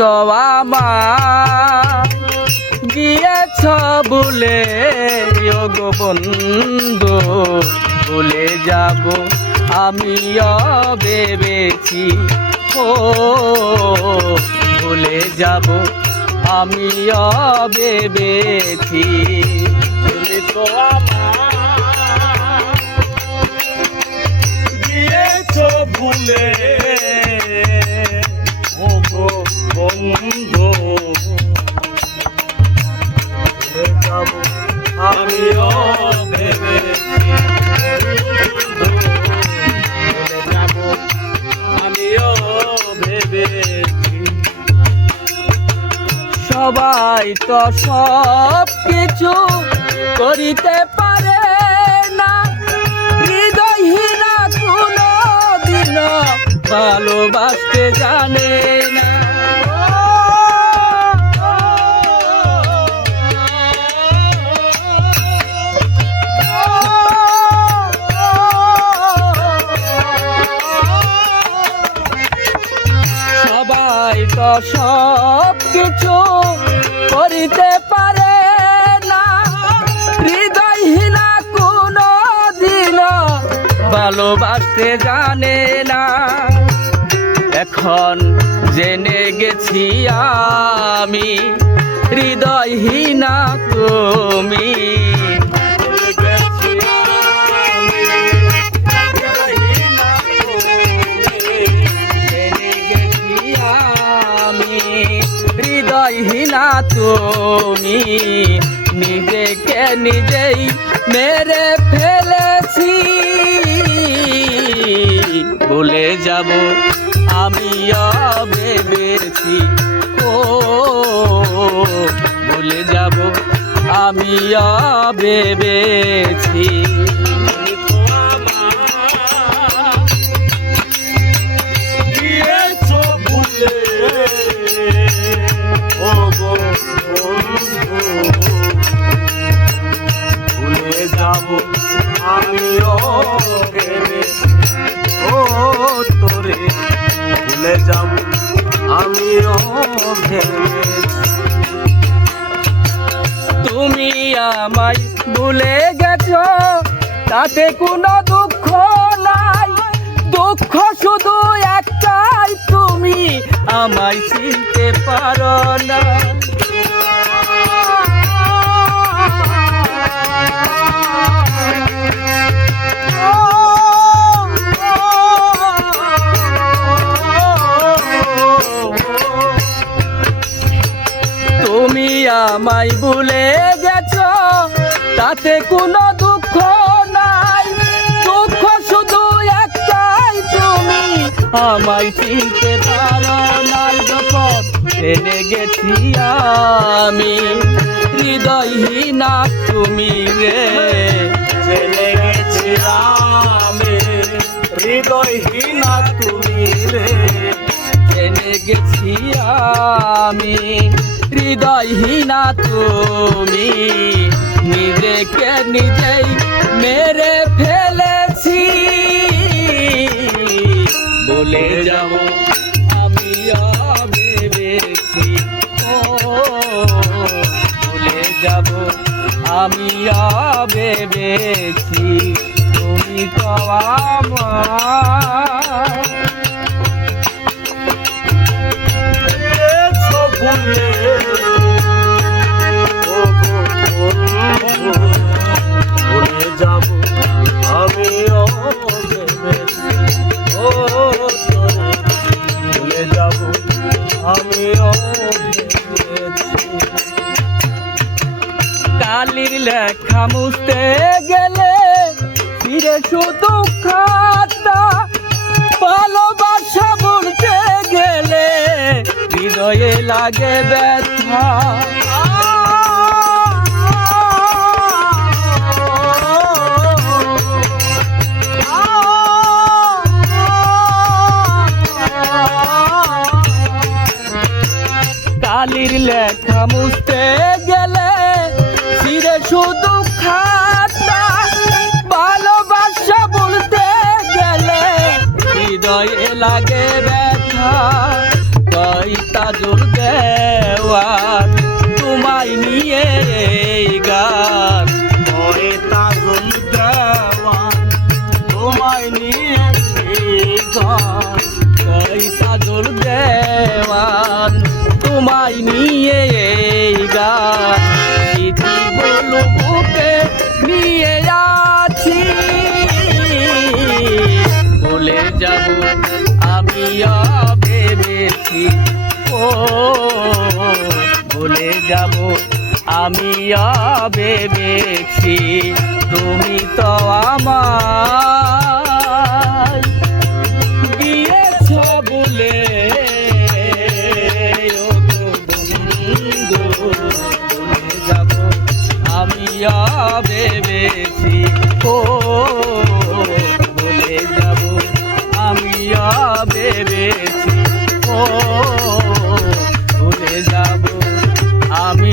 তো আমার গিয়েছ ভুলে গো বন্ধু, ভুলে যাব আমিও ভেবেছি, ও ভুলে যাব আমিও ভেবেছি। তুমি তো আমার গিয়েছ ভুলে ও গো বন্ধু, ভুলে যাব আমিও ভেবেছি, ভুলে যাব আমিও ভেবেছি। সবাই তো সব কিছু করিতে পারে না, হৃদয়হীনা কোনো দিন ভালোবাসতে জানে না। সবাই তো সব কিছু করিতে পারে না, হৃদয়হীনা কোনো দিন ভালোবাসতে জানে না। এখন জেনে গেছি আমি হৃদয়হীনা তুমি, হৃদয়হীনা তুমি, নিজেকে নিজেই মেরে ফেলেছি। ভুলে যাব আমিও ভেবেছি, ও ভুলে যাব আমিও ভেবেছি। ভুলে যাব আমিও ভেবেছি, ও তোরে ভুলে যাব আমিও ভেবেছি। তুমি আমায় ভুলে গেছো তাতে কোনো দুঃখ নাই, দুঃখ শুধু একটাই তুমি আমায় চিনতে পারো না। তুমি আমায় ভুলে গেছো তাতে কোনো দুঃখ নাই, দুঃখ শুধু একটাই তুমি আমায় চিনতে পারো নাই। যখন জেনে গেছি আমি হৃদয়হীনা তুমি রে, জেনে গেছি আমি হৃদয়হীনা তুমি রে, জেনে গেছি আমি হৃদয়হীনা তুমি, নিজেকে নিজেই মেরে ফেলেছি। বলে যাব আমিও ভেবেছি, ও ভুলে যাব আমিও ভেবেছি। তুমি তো আমার ভুলে ভুলে যাব আমিও ভেবেছি, ও ভুলে যাব আমিও ভেবেছি। কালির লেখা মুছতে গেলে ফিরে শুধু খাতা, ভালোবাসা বলতে গেলে হৃদয়ে লাগে ব্যথা। কালির লেখা মুছতে গেলে ফিরে শুধু খাতা, ভালোবাসা বলতে গেলে হৃদয়ে লাগে ব্যথা। কই তাজুল দেওয়ান তোমায় নিয়ে এই গান ওই তাজুল দেওয়ান তোমায় নিয়ে এই গান কই তাজুল দেওয়ান তোমায় নিয়ে এই গান স্মৃতি বলু বুকে নিয়ে আছি বলে যাব আমি ভেবেছি ও বলে যাব আমি ভেবেছি তুমি তো আমার দিয়েছ বলে ও গো বন্ধু বলে যাব আমি ভেবেছি ও বলে যাব আমি ভেবেছি ও ভুলে যাব আমি